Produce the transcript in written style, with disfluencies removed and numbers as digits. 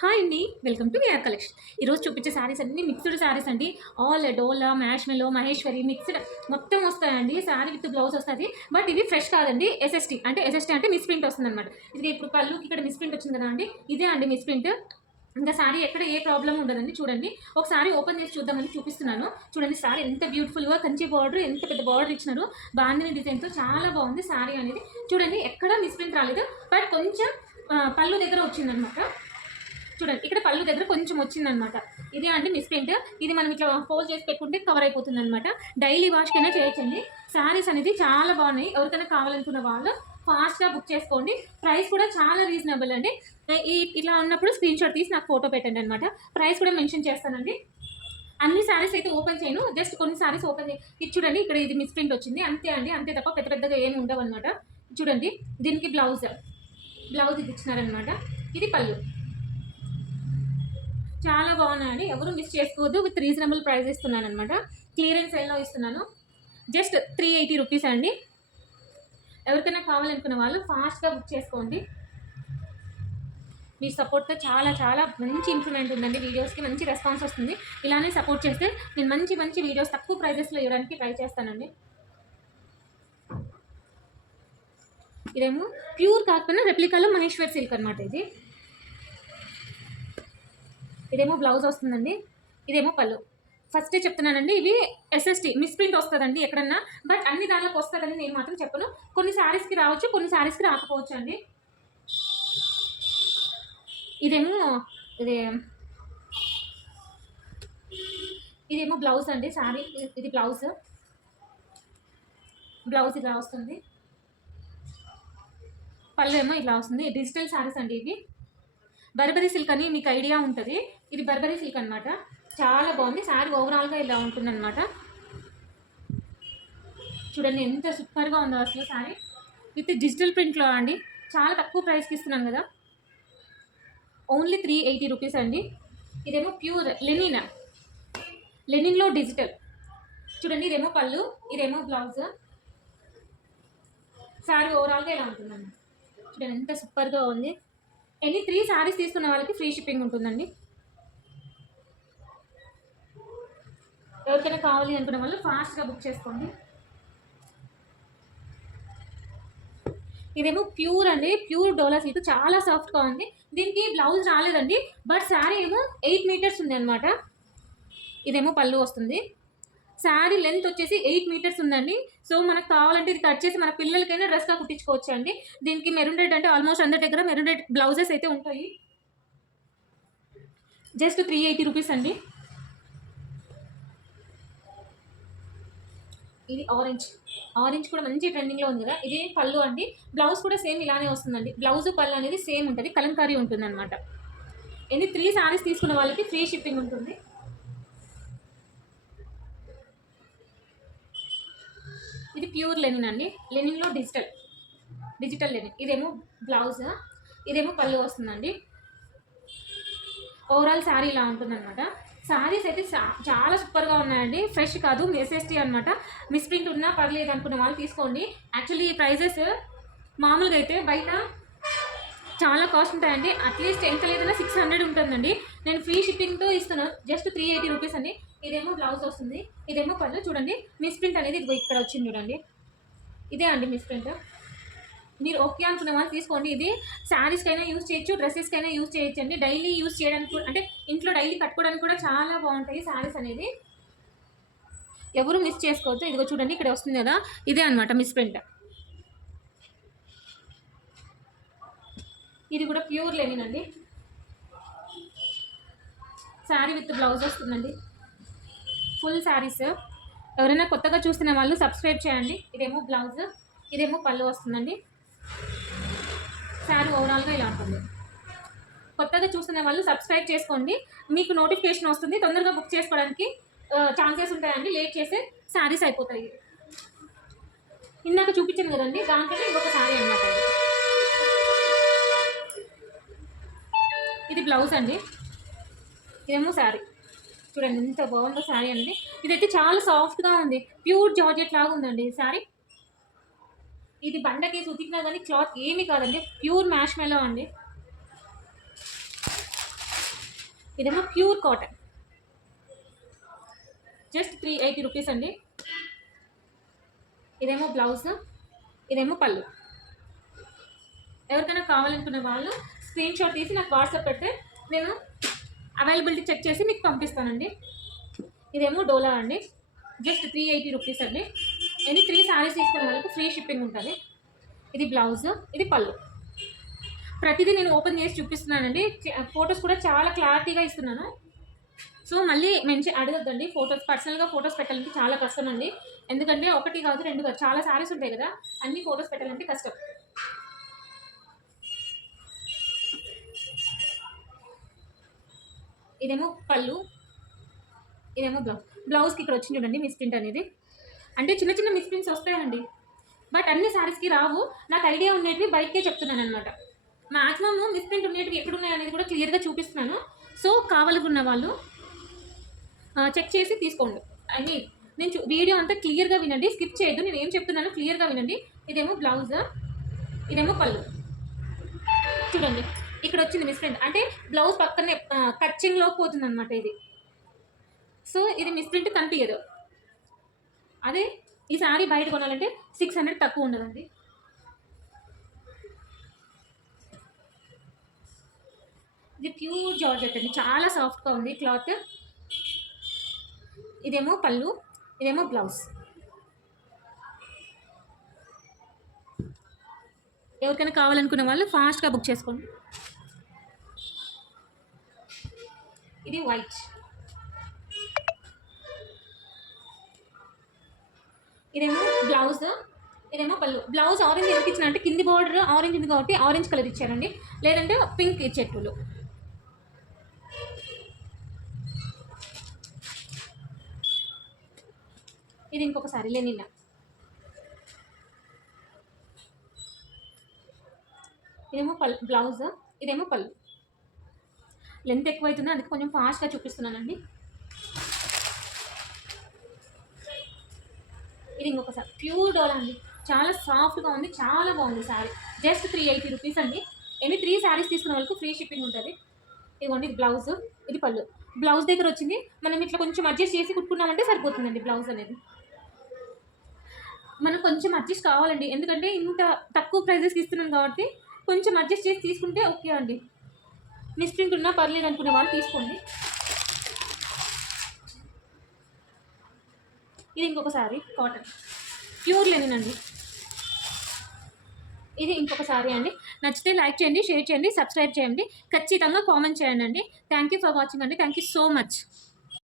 Hi అండి. Welcome to VR collection. ఈరోజు చూపించే శారీస్ అన్నీ మిక్స్డ్ శారీస్ అండి. ఆల్ డోలా, మ్యాష్ మెలో, మహేశ్వరి మిక్స్డ్ మొత్తం వస్తాయండి. శారీ విత్ బ్లౌజ్ వస్తుంది. బట్ ఇవి ఫ్రెష్ కాదండి. ఎస్ఎస్టీ అంటే మిస్ ప్రింట్ వస్తుందన్నమాట. ఇది ఇప్పుడు పళ్ళుకి ఇక్కడ మిస్ ప్రింట్ వచ్చింది కదా అండి. ఇదే అండి మిస్ ప్రింట్. ఇంకా శారీ ఎక్కడ ఏ ప్రాబ్లం ఉండదండి. చూడండి ఒకసారి ఓపెన్ చేసి చూద్దామని చూపిస్తున్నాను. చూడండి శారీ ఎంత బ్యూటిఫుల్గా కంచి బార్డర్, ఎంత పెద్ద బార్డర్ ఇచ్చినారు. బాందిని డిజైన్తో చాలా బాగుంది శారీ అనేది. చూడండి ఎక్కడ మిస్ ప్రింట్ రాలేదు. బట్ కొంచెం పళ్ళు దగ్గర వచ్చిందనమాట. చూడండి ఇక్కడ పళ్ళు దగ్గర కొంచెం వచ్చిందనమాట. ఇదే అండి మిస్ ప్రింట్. ఇది మనం ఇట్లా ఫోల్డ్ చేసి పెట్టుకుంటే కవర్ అయిపోతుంది అనమాట. డైలీ వాష్ కైనా చేయొచ్చండి. శారీస్ అనేది చాలా బాగున్నాయి. ఎవరికైనా కావాలనుకున్న వాళ్ళు ఫాస్ట్గా బుక్ చేసుకోండి. ప్రైస్ కూడా చాలా రీజనబుల్ అండి. ఇట్లా ఉన్నప్పుడు స్క్రీన్ షాట్ తీసి నాకు ఫోటో పెట్టండి అనమాట. ప్రైస్ కూడా మెన్షన్ చేస్తానండి. అన్ని శారీస్ అయితే ఓపెన్ చేయను, జస్ట్ కొన్ని శారీస్ ఓపెన్ చేయి. ఇది చూడండి ఇక్కడ ఇది మిస్ ప్రింట్ వచ్చింది, అంతే అండి. అంతే తప్ప పెద్ద పెద్దగా ఏమి ఉండవు అనమాట. చూడండి దీనికి బ్లౌజ్ ఇది ఇచ్చినారనమాట. ఇది పళ్ళు. చాలా బాగున్నాయండి. ఎవరు మిస్ చేసుకోవద్దు. విత్ రీజనబుల్ ప్రైస్ ఇస్తున్నాను అనమాట. క్లియరెన్స్ సేల్లో ఇస్తున్నాను. జస్ట్ 380 రూపీస్ అండి. ఎవరికైనా కావాలనుకున్న వాళ్ళు ఫాస్ట్గా బుక్ చేసుకోండి. మీ సపోర్ట్తో చాలా చాలా మంచి ఇంప్రూవ్మెంట్ ఉందండి. వీడియోస్కి మంచి రెస్పాన్స్ వస్తుంది. ఇలానే సపోర్ట్ చేస్తే నేను మంచి మంచి వీడియోస్ తక్కువ ప్రైజెస్లో ఇవ్వడానికి ట్రై చేస్తానండి. ఇదేమో ప్యూర్ కాకపోయినా రెప్లికాలో మహేశ్వర్ సిల్క్ అనమాట. ఇదేమో బ్లౌజ్ వస్తుందండి. ఇదేమో పళ్ళు. ఫస్టే చెప్తున్నానండి, ఇవి ఎస్ఎస్టీ మిస్ ప్రింట్ వస్తుందండి ఎక్కడన్నా. బట్ అన్ని దానిలోకి వస్తుందని నేను మాత్రం చెప్పను. కొన్ని శారీస్కి రావచ్చు, కొన్ని శారీస్కి రాకపోవచ్చు అండి. ఇదేమో బ్లౌజ్ అండి. శారీ ఇది బ్లౌజ్ ఇలా వస్తుంది. పళ్ళు ఏమో ఇలా వస్తుంది. డిజిటల్ శారీస్ అండి ఇవి. బర్బరీ సిల్క్ అని మీకు ఐడియా ఉంటుంది. ఇది బర్బరీ సిల్క్ అనమాట. చాలా బాగుంది. శారీ ఓవరాల్గా ఇలా ఉంటుందన్నమాట. చూడండి ఎంత సూపర్గా ఉందో అసలు శారీ. విత్ డిజిటల్ ప్రింట్లో అండి. చాలా తక్కువ ప్రైస్కి ఇస్తున్నాను కదా. ఓన్లీ 380 రూపీస్ అండి. ఇదేమో ప్యూర్ లెనిన్లో డిజిటల్. చూడండి ఇదేమో పళ్ళు, ఇదేమో బ్లౌజ్. శారీ ఓవరాల్గా ఇలా ఉంటుందండి. చూడండి ఎంత సూపర్గా ఉంది. ఎనీ 3 శారీస్ తీసుకున్న వాళ్ళకి ఫ్రీ షిప్పింగ్ ఉంటుందండి. ఎవరికైనా కావాలి అనుకున్న వాళ్ళు ఫాస్ట్గా బుక్ చేసుకోండి. ఇదేమో ప్యూర్ అండి. ప్యూర్ డోలా సిల్క్ చాలా సాఫ్ట్గా ఉంది. దీనికి బ్లౌజ్ రాలేదండి. బట్ శారీ ఏమో 8 మీటర్స్ ఉంది అనమాట. ఇదేమో పళ్ళు వస్తుంది. శారీ లెంత్ వచ్చేసి 8 మీటర్స్ ఉందండి. సో మనకు కావాలంటే ఇది కట్ చేసి మన పిల్లలకైనా డ్రెస్గా కుట్టించుకోవచ్చు అండి. దీనికి మెరూన్ రెడ్ అంటే ఆల్మోస్ట్ అందరి దగ్గర మెరూన్ రెడ్ బ్లౌజెస్ అయితే ఉంటాయి. జస్ట్ 380 రూపీస్ అండి. ఇది ఆరెంజ్ కూడా మంచి ట్రెండింగ్లో ఉంది కదా. ఇది పళ్ళు అండి. బ్లౌజ్ కూడా సేమ్ ఇలానే వస్తుందండి. బ్లౌజ్ పళ్ళు అనేది సేమ్ ఉంటుంది, కలంకారీ ఉంటుంది అనమాట. ఎన్ని 3 శారీస్ తీసుకున్న వాళ్ళకి ఫ్రీ షిప్పింగ్ ఉంటుంది. ఇది ప్యూర్ లెనిన్ అండి. లెనిన్లో డిజిటల్ లెనిన్. ఇదేమో బ్లౌజ్, ఇదేమో పళ్ళు వస్తుందండి. ఓవరాల్ శారీ ఇలా ఉంటుందన్నమాట. శారీస్ అయితే చాలా సూపర్గా ఉన్నాయండి. ఫ్రెష్ కాదు, ఎస్ఎస్టీ అనమాట. మిస్ ప్రింట్ ఉన్నా పర్లేదు అనుకున్న వాళ్ళు తీసుకోండి. యాక్చువల్లీ ఈ ప్రైజెస్ మామూలుగా అయితే బయట చాలా కాస్ట్ ఉంటాయండి. అట్లీస్ట్ ఎంత లేదన్నా 600 ఉంటుందండి. నేను ఫ్రీ షిప్పింగ్తో ఇస్తున్నాను. జస్ట్ 380 రూపీస్ అండి. ఇదేమో బ్లౌజ్ వస్తుంది, ఇదేమో పళ్ళు. చూడండి మిస్ ప్రింట్ అనేది ఇక్కడ వచ్చింది చూడండి. ఇదే అండి మిస్ ప్రింట్. మీరు ఓకే అనుకున్న వాళ్ళు తీసుకోండి. ఇది శారీస్కైనా యూజ్ చేయొచ్చు, డ్రెస్సెస్కైనా యూజ్ చేయొచ్చు అండి. డైలీ యూజ్ చేయడానికి అంటే ఇంట్లో డైలీ కట్టుకోవడానికి కూడా చాలా బాగుంటాయి శారీస్ అనేది. ఎవరు మిస్ చేసుకోవద్దు. ఇదిగో చూడండి ఇక్కడ వస్తుంది కదా, ఇదే అనమాట మిస్ ప్రింట్. ఇది కూడా ప్యూర్ లెనిన్ అండి. శారీ విత్ బ్లౌజ్ వస్తుందండి. ఫుల్ శారీస్. ఎవరైనా కొత్తగా చూస్తున్న వాళ్ళు సబ్స్క్రైబ్ చేయండి. ఇదేమో బ్లౌజ్, ఇదేమో పళ్ళు వస్తుందండి. శారీ ఓవరాల్గా ఇలా ఉంటుంది. కొత్తగా చూస్తున్న వాళ్ళు సబ్స్క్రైబ్ చేసుకోండి. మీకు నోటిఫికేషన్ వస్తుంది. తొందరగా బుక్ చేసుకోవడానికి ఛాన్సెస్ ఉంటాయండి. లేట్ చేస్తే శారీస్ అయిపోతాయి. ఇందాక చూపించాను కదండి, దాంట్లో ఇంకొక శారీ అనమాట. ఇది బ్లౌజ్ అండి. ఇదేమో శారీ. చూడండి ఎంత బాగుందో శారీ అండి. ఇదైతే చాలా సాఫ్ట్గా ఉంది. ప్యూర్ జార్జెట్ లాగా ఉందండి శారీ. ఇది బండకేసి ఉతికినా కానీ క్లాత్ ఏమీ కాదండి. ప్యూర్ మ్యాష్ మెలో అండి. ఇదేమో ప్యూర్ కాటన్, జస్ట్ 380 రూపీస్ అండి. ఇదేమో బ్లౌజ్, ఇదేమో పళ్ళు. ఎవరికైనా కావాలనుకునే వాళ్ళు స్క్రీన్ షాట్ తీసి నాకు వాట్సాప్ పెడితే నేను అవైలబిలిటీ చెక్ చేసి మీకు పంపిస్తానండి. ఇదేమో డోలా అండి, జస్ట్ 380 రూపీస్ అండి. ఎనీ 3 శారీస్ తీసుకునే వాళ్ళకి ఫ్రీ షిప్పింగ్ ఉంటుంది. ఇది బ్లౌజ్, ఇది పళ్ళు. ప్రతిదీ నేను ఓపెన్ చేసి చూపిస్తున్నానండి. ఫొటోస్ కూడా చాలా క్లారిటీగా ఇస్తున్నాను. సో మళ్ళీ మంచి అడగద్దండి. ఫొటోస్ పర్సనల్గా ఫొటోస్ పెట్టాలంటే చాలా కష్టం అండి. ఎందుకంటే ఒకటి కాదు, రెండు కాదు, చాలా శారీస్ ఉంటాయి కదా, అన్ని ఫొటోస్ పెట్టాలంటే కష్టం. ఇదేమో పళ్ళు, ఇదేమో బ్లౌజ్. బ్లౌజ్కి ఇక్కడ వచ్చింది చూడండి మిస్ప్రింట్ అనేది. అంటే చిన్న చిన్న మిస్ప్రింట్స్ వస్తాయండి, బట్ అన్ని శారీస్కి రావు. నాకు ఐడియా ఉండేటివి బయటకే చెప్తున్నాను అనమాట. మ్యాక్సిమమ్ మిస్ప్రింట్ ఉండేటివి ఎక్కడున్నాయి అనేది కూడా క్లియర్గా చూపిస్తున్నాను. సో కావాలనుకున్న వాళ్ళు చెక్ చేసి తీసుకోండి. ఐ మీన్ నేను వీడియో అంతా క్లియర్గా వినండి, స్కిప్ చేయొద్దు. నేను ఏం చెప్తున్నాను క్లియర్గా వినండి. ఇదేమో బ్లౌజ్, ఇదేమో పళ్ళు. చూడండి ఇక్కడ వచ్చింది మిస్ప్రింట్, అంటే బ్లౌజ్ పక్కనే కచ్చింగ్లో పోతుంది అనమాట ఇది. సో ఇది మిస్ప్రింట్ కనిపించదు. అదే ఈ శారీ బయట కొనాలంటే 600 తక్కువ ఉండదండి. ఇది ప్యూర్ జార్జెట్ అండి, చాలా సాఫ్ట్గా ఉంది క్లాత్. ఇదేమో పళ్ళు, ఇదేమో బ్లౌజ్. ఎవరికైనా కావాలనుకునే వాళ్ళు ఫాస్ట్గా బుక్ చేసుకోండి. ఇది వైట్, ఇదేమో బ్లౌజ్, ఇదేమో పళ్ళు. బ్లౌజ్ ఆరెంజ్ ఎందుకు ఇచ్చిన అంటే కింది బార్డర్ ఆరెంజ్ ఉంది కాబట్టి ఆరెంజ్ కలర్ ఇచ్చారండి, లేదంటే పింక్ ఇచ్చేట్టులు. ఇది ఇంకొకసారి లెనిన్. ఇదేమో పళ్ళు బ్లౌజ్, ఇదేమో పళ్ళు. లెంత్ ఎక్కువైతుంది అందుకే కొంచెం ఫాస్ట్గా చూపిస్తున్నానండి. ఇది ఇంకొకసారి ప్యూర్ డోలా అండి, చాలా సాఫ్ట్గా ఉంది, చాలా బాగుంది శారీ. జస్ట్ 380 రూపీస్ అండి. ఎన్ని 3 శారీస్ తీసుకున్న వాళ్ళకి ఫ్రీ షిప్పింగ్ ఉంటుంది. ఇదిగోండి ఇది బ్లౌజ్, ఇది పళ్ళు. బ్లౌజ్ దగ్గర వచ్చింది, మనం ఇట్లా కొంచెం అడ్జస్ట్ చేసి కుట్టుకున్నామంటే సరిపోతుందండి బ్లౌజ్ అనేది. మనకు కొంచెం అడ్జస్ట్ కావాలండి, ఎందుకంటే ఇంత తక్కువ ప్రైజెస్కి ఇస్తున్నాం కాబట్టి కొంచెం అడ్జస్ట్ చేసి తీసుకుంటే ఓకే అండి. మిస్ప్రింట్ ఉన్నా పర్లేదు అనుకునే వాళ్ళు తీసుకోండి. ఇది ఇంకొకసారి కాటన్, ప్యూర్ లెనిన్ అండి. ఇది ఇంకొకసారి అండి. నచ్చితే లైక్ చేయండి, షేర్ చేయండి, సబ్స్క్రైబ్ చేయండి, ఖచ్చితంగా కామెంట్ చేయండి అండి. థ్యాంక్ యూ ఫర్ వాచింగ్ అండి. Thank you so much.